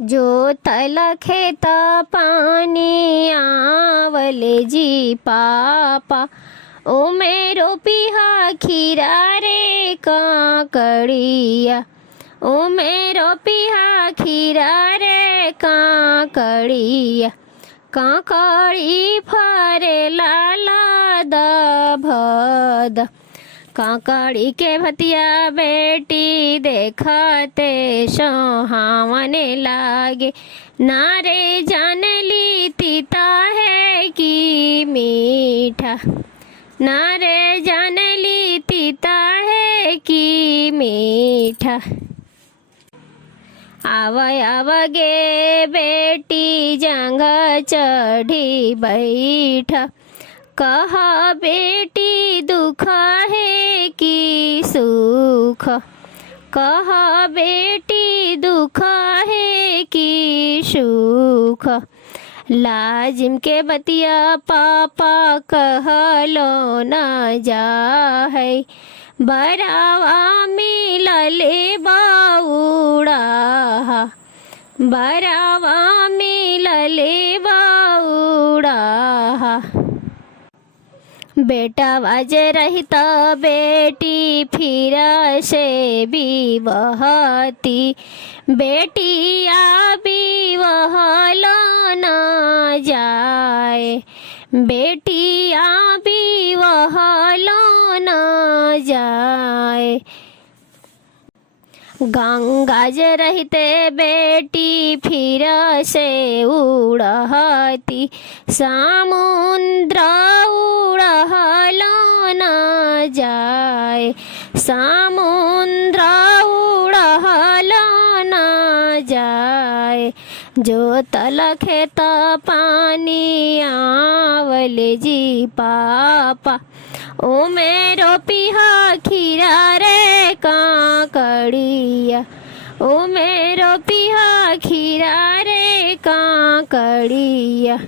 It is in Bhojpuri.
जो तल खेत पानी आवले जी पापा, ओ मेरो पिहा खीरा रे काकड़िया, ओ मेरो पिहा खीरा रे काकड़िया। काकड़ी फरे लाला भद, काकड़ी के भतिया बेटी देखते सोहावने लागे। नारे जानली तीता है कि मीठा, नारे जानली तीता है कि मीठा। आव गे बेटी जंग चढ़ी बैठ, कह बेटी दुख है कि सुख, कह बेटी दुख है कि सुख। लाजिम के बतिया पापा कहलो न जा है, बरावा मिलले बाउड़ा, बरावा मिलले बाउड़ा। बेटा बाज रहित बेटी फिर से विवहती, बेटिया विवहलो न जाए, बेटिया विवहलो न जाए। गंगाज रहते बेटी फिर से उड़हती, समुद्र उड़हलो न जाए, समुद्र उड़हलो न जाए। जो तल खेत पानी आवले जी पापा, ओ मेरो पिहा खीरा रे काकड़िया, ओ मेरो पिहा खीरा रे काकड़िया।